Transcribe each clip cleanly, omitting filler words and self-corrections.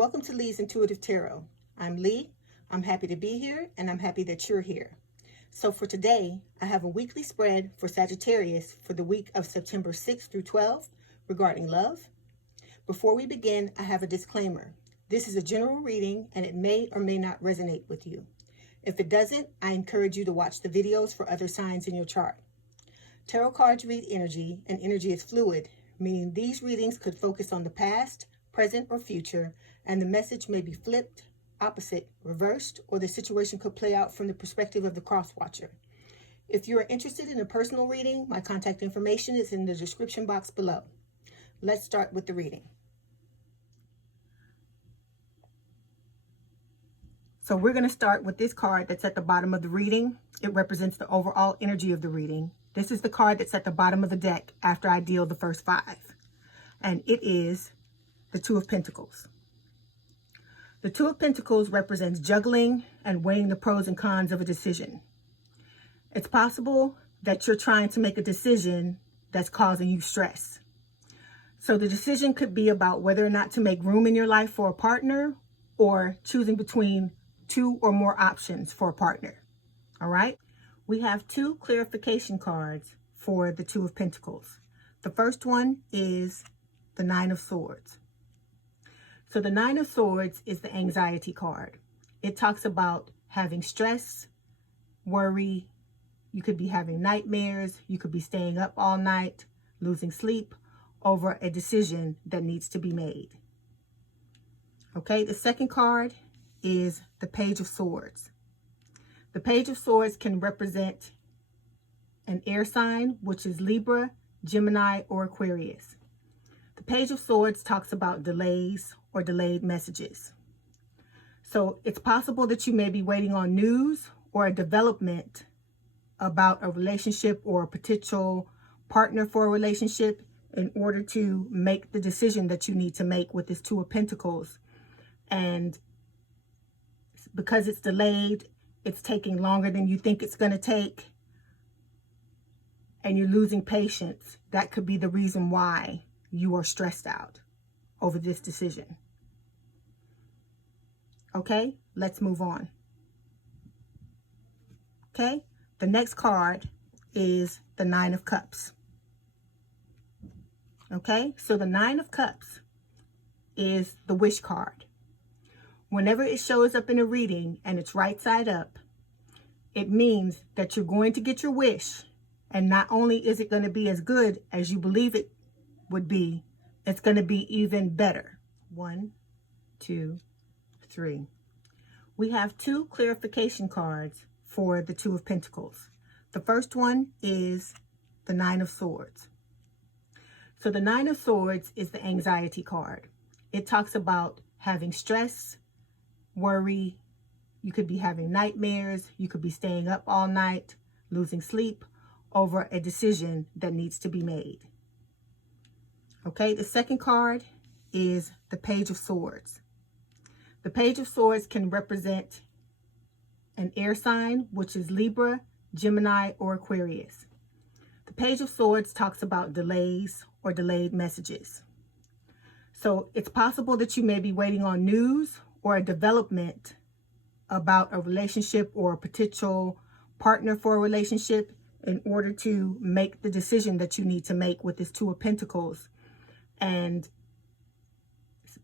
Welcome to Leigh's Intuitive Tarot. I'm Leigh. I'm happy to be here, and I'm happy that you're here. So for today, I have a weekly spread for Sagittarius for the week of September 6th through 12th regarding love. Before we begin, I have a disclaimer. This is a general reading, and it may or may not resonate with you. If it doesn't, I encourage you to watch the videos for other signs in your chart. Tarot cards read energy, and energy is fluid, meaning these readings could focus on the past, present, or future, and the message may be flipped, opposite, reversed, or the situation could play out from the perspective of the cross-watcher. If you are interested in a personal reading, my contact information is in the description box below. Let's start with the reading. So we're going to start with this card that's at the bottom of the reading. It represents the overall energy of the reading. This is the card that's at the bottom of the deck after I deal the first 5. And it is the Two of Pentacles. The Two of Pentacles represents juggling and weighing the pros and cons of a decision. It's possible that you're trying to make a decision that's causing you stress. So the decision could be about whether or not to make room in your life for a partner or choosing between 2 or more options for a partner. All right? We have 2 clarification cards for the Two of Pentacles. The first one is the Nine of Swords. So the Nine of Swords is the anxiety card. It talks about having stress, worry. You could be having nightmares. You could be staying up all night, losing sleep over a decision that needs to be made. Okay, the second card is the Page of Swords. The Page of Swords can represent an air sign, which is Libra, Gemini, or Aquarius. The Page of Swords talks about delays or delayed messages. So it's possible that you may be waiting on news or a development about a relationship or a potential partner for a relationship in order to make the decision that you need to make with this Two of Pentacles. And because it's delayed, it's taking longer than you think it's going to take, and you're losing patience. That could be the reason why you are stressed out over this decision. Okay, let's move on. Okay, the next card is the Nine of Cups. Okay, so the Nine of Cups is the wish card. Whenever it shows up in a reading and it's right side up, it means that you're going to get your wish. And not only is it going to be as good as you believe it would be, it's going to be even better. 1, 2, 3. We have 2 clarification cards for the Two of Pentacles. The first one is the Nine of Swords. So the Nine of Swords is the anxiety card. It talks about having stress, worry. You could be having nightmares. You could be staying up all night, losing sleep over a decision that needs to be made. Okay, the second card is the Page of Swords. The Page of Swords can represent an air sign, which is Libra, Gemini, or Aquarius. The Page of Swords talks about delays or delayed messages. So it's possible that you may be waiting on news or a development about a relationship or a potential partner for a relationship in order to make the decision that you need to make with this Two of Pentacles. And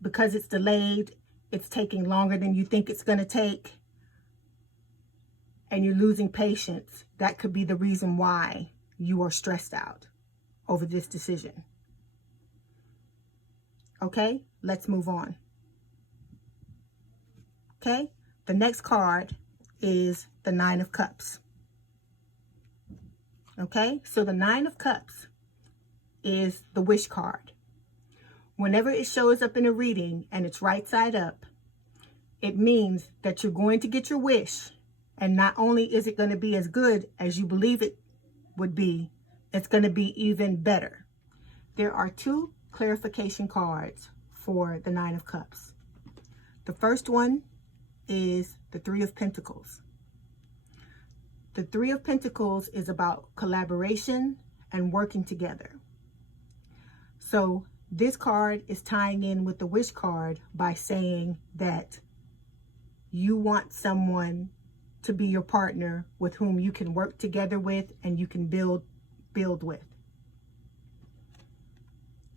because it's delayed, it's taking longer than you think it's going to take, and you're losing patience. That could be the reason why you are stressed out over this decision. Okay, let's move on. Okay, the next card is the Nine of Cups. Okay, so the Nine of Cups is the wish card. Whenever it shows up in a reading and it's right side up, it means that you're going to get your wish. And not only is it going to be as good as you believe it would be, it's going to be even better. There are 2 clarification cards for the Nine of Cups. The first one is the Three of Pentacles. The Three of Pentacles is about collaboration and working together. So This card is tying in with the Wish card by saying that you want someone to be your partner with whom you can work together with and you can build with.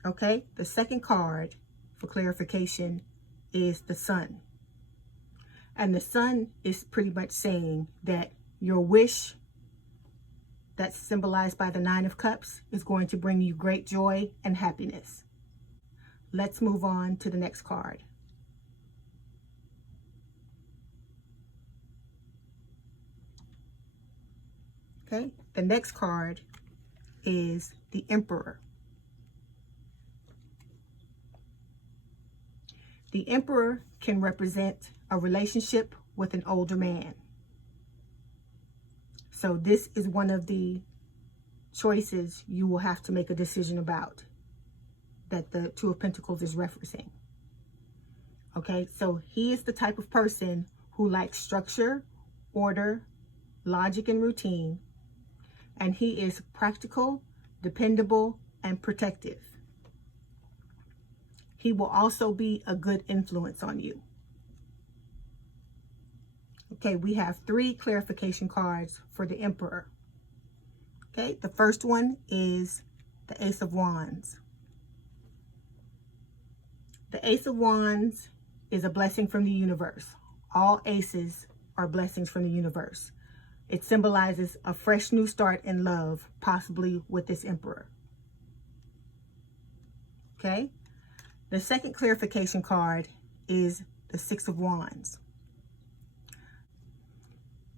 Okay, the second card for clarification is the Sun. And the Sun is pretty much saying that your wish, that's symbolized by the Nine of Cups, is going to bring you great joy and happiness. Let's move on to the next card. Okay, the next card is the Emperor. The Emperor can represent a relationship with an older man. So this is one of the choices you will have to make a decision about that the Two of Pentacles is referencing. Okay, so he is the type of person who likes structure, order, logic, and routine. And he is practical, dependable, and protective. He will also be a good influence on you. Okay, we have 3 clarification cards for the Emperor. Okay, the first one is the Ace of Wands. The Ace of Wands is a blessing from the universe. All aces are blessings from the universe. It symbolizes a fresh new start in love, possibly with this Emperor. Okay, the second clarification card is the Six of Wands.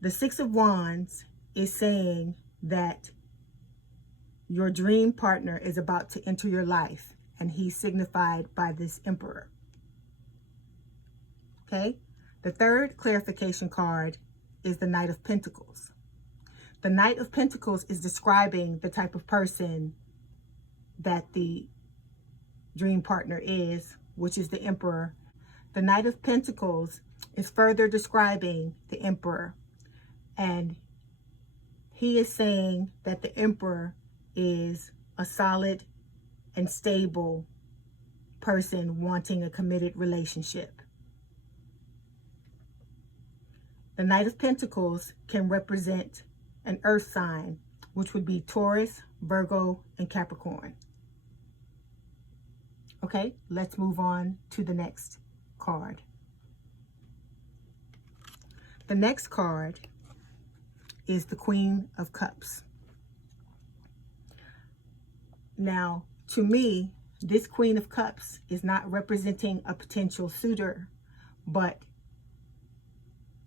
The Six of Wands is saying that your dream partner is about to enter your life, and he's signified by this Emperor. Okay, the third clarification card is the Knight of Pentacles. The Knight of Pentacles is describing the type of person that the dream partner is, which is the Emperor. The Knight of Pentacles is further describing the Emperor, and he is saying that the Emperor is a solid and stable person wanting a committed relationship. The Knight of Pentacles can represent an earth sign, which would be Taurus, Virgo, and Capricorn. Okay, let's move on to the next card. The next card is the Queen of Cups. Now, to me, this Queen of Cups is not representing a potential suitor, but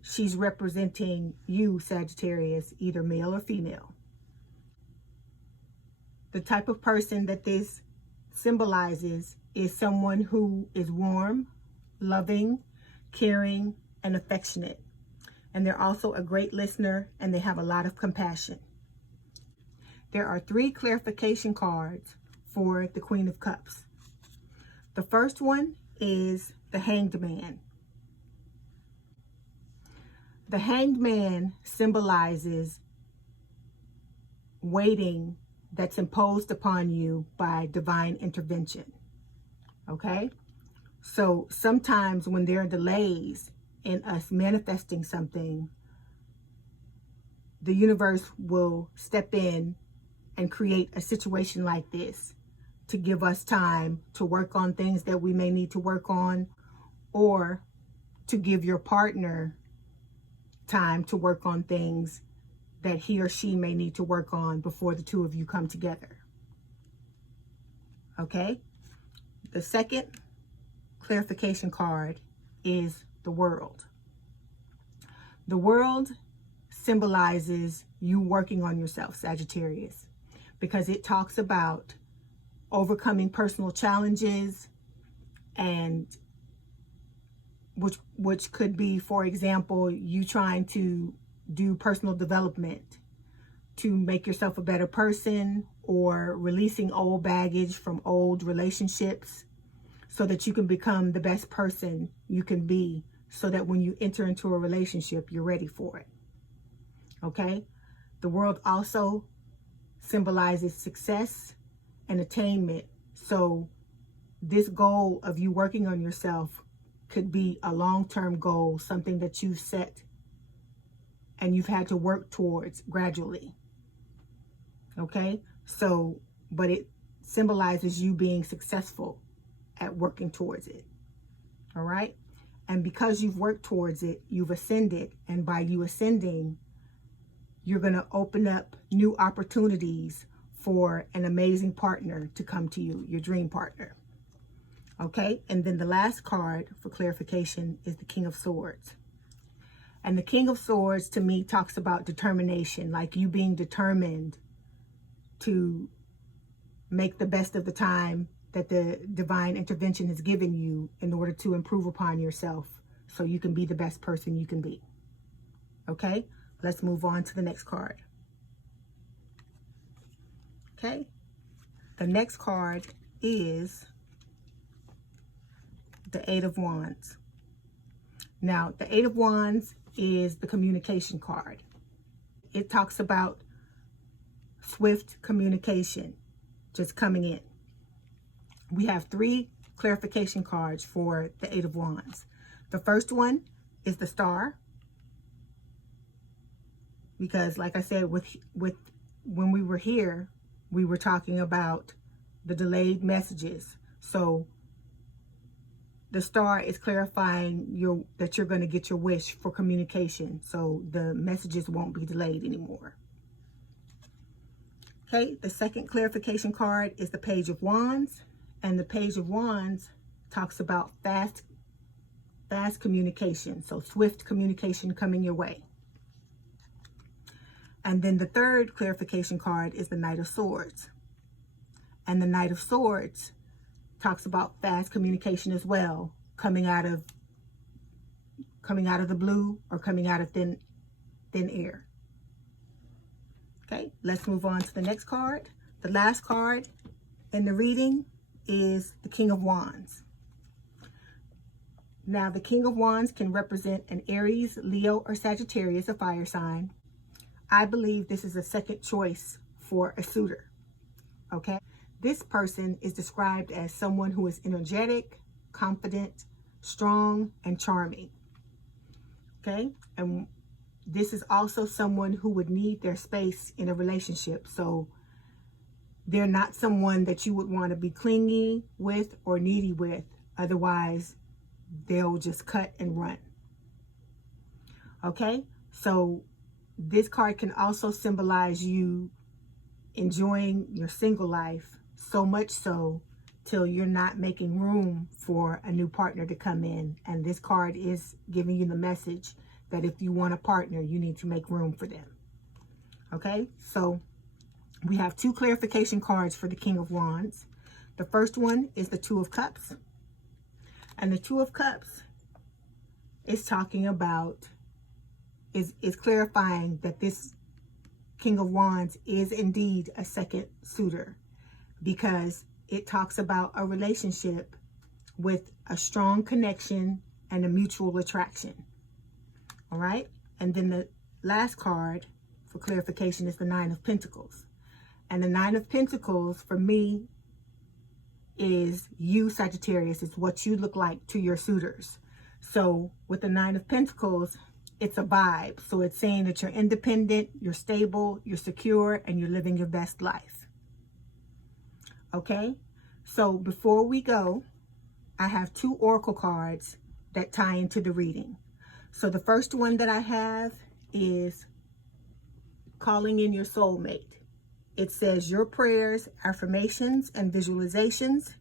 she's representing you, Sagittarius, either male or female. The type of person that this symbolizes is someone who is warm, loving, caring, and affectionate. And they're also a great listener, and they have a lot of compassion. There are 3 clarification cards for the Queen of Cups. The first one is the Hanged Man. The Hanged Man symbolizes waiting that's imposed upon you by divine intervention. Okay? So sometimes when there are delays in us manifesting something, the universe will step in and create a situation like this to give us time to work on things that we may need to work on, or to give your partner time to work on things that he or she may need to work on before the two of you come together. Okay? The second clarification card is the World. The World symbolizes you working on yourself, Sagittarius, because it talks about overcoming personal challenges, and which could be, for example, you trying to do personal development to make yourself a better person, or releasing old baggage from old relationships so that you can become the best person you can be, so that when you enter into a relationship, you're ready for it. Okay? The World also symbolizes success and attainment. So this goal of you working on yourself could be a long-term goal, something that you've set and you've had to work towards gradually. Okay? So, but it symbolizes you being successful at working towards it. All right? And because you've worked towards it, you've ascended. And by you ascending, you're going to open up new opportunities for an amazing partner to come to you, your dream partner. Okay? And then the last card for clarification is the King of Swords. And the King of Swords to me talks about determination, like you being determined to make the best of the time that the divine intervention has given you in order to improve upon yourself so you can be the best person you can be. Okay? Let's move on to the next card. Okay? The next card is the Eight of Wands. Now, the Eight of Wands is the communication card. It talks about swift communication just coming in. We have 3 clarification cards for the Eight of Wands. The first one is the Star, because like I said, with when we were here, we were talking about the delayed messages. So the Star is clarifying that you're going to get your wish for communication, so the messages won't be delayed anymore. Okay, the second clarification card is the Page of Wands, and the Page of Wands talks about fast communication, so swift communication coming your way. And then the third clarification card is the Knight of Swords, and the Knight of Swords talks about fast communication as well, coming out of the blue or coming out of thin air. Okay, let's move on to the next card. The last card in the reading is the King of Wands. Now, the King of Wands can represent an Aries, Leo, or Sagittarius, a fire sign. I believe this is a second choice for a suitor. Okay, this person is described as someone who is energetic, confident, strong, and charming. Okay, and this is also someone who would need their space in a relationship. So they're not someone that you would want to be clingy with or needy with. Otherwise, they'll just cut and run. Okay, so this card can also symbolize you enjoying your single life, so much so till you're not making room for a new partner to come in. And this card is giving you the message that if you want a partner, you need to make room for them. Okay, so we have 2 clarification cards for the King of Wands. The first one is the Two of Cups. And the Two of Cups is talking about, is clarifying that this King of Wands is indeed a second suitor, because it talks about a relationship with a strong connection and a mutual attraction. All right. And then the last card for clarification is the Nine of Pentacles. And the Nine of Pentacles for me is you, Sagittarius. It's what you look like to your suitors. So with the Nine of Pentacles, it's a vibe. So it's saying that you're independent, you're stable, you're secure, and you're living your best life. Okay. So before we go, I have 2 oracle cards that tie into the reading. So the first one that I have is calling in your soulmate. It says your prayers, affirmations, and visualizations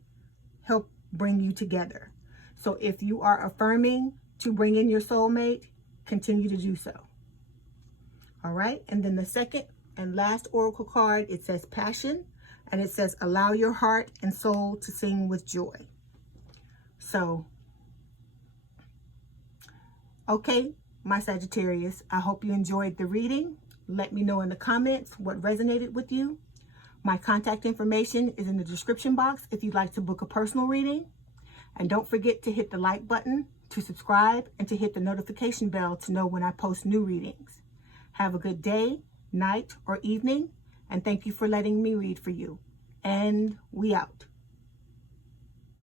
help bring you together. So if you are affirming to bring in your soulmate, continue to do so. All right. And then the second and last oracle card, it says passion, and it says allow your heart and soul to sing with joy. So, okay, my Sagittarius, I hope you enjoyed the reading. Let me know in the comments what resonated with you. My contact information is in the description box if you'd like to book a personal reading. And don't forget to hit the like button, to subscribe, and to hit the notification bell to know when I post new readings. Have a good day, night, or evening, and thank you for letting me read for you. And we out.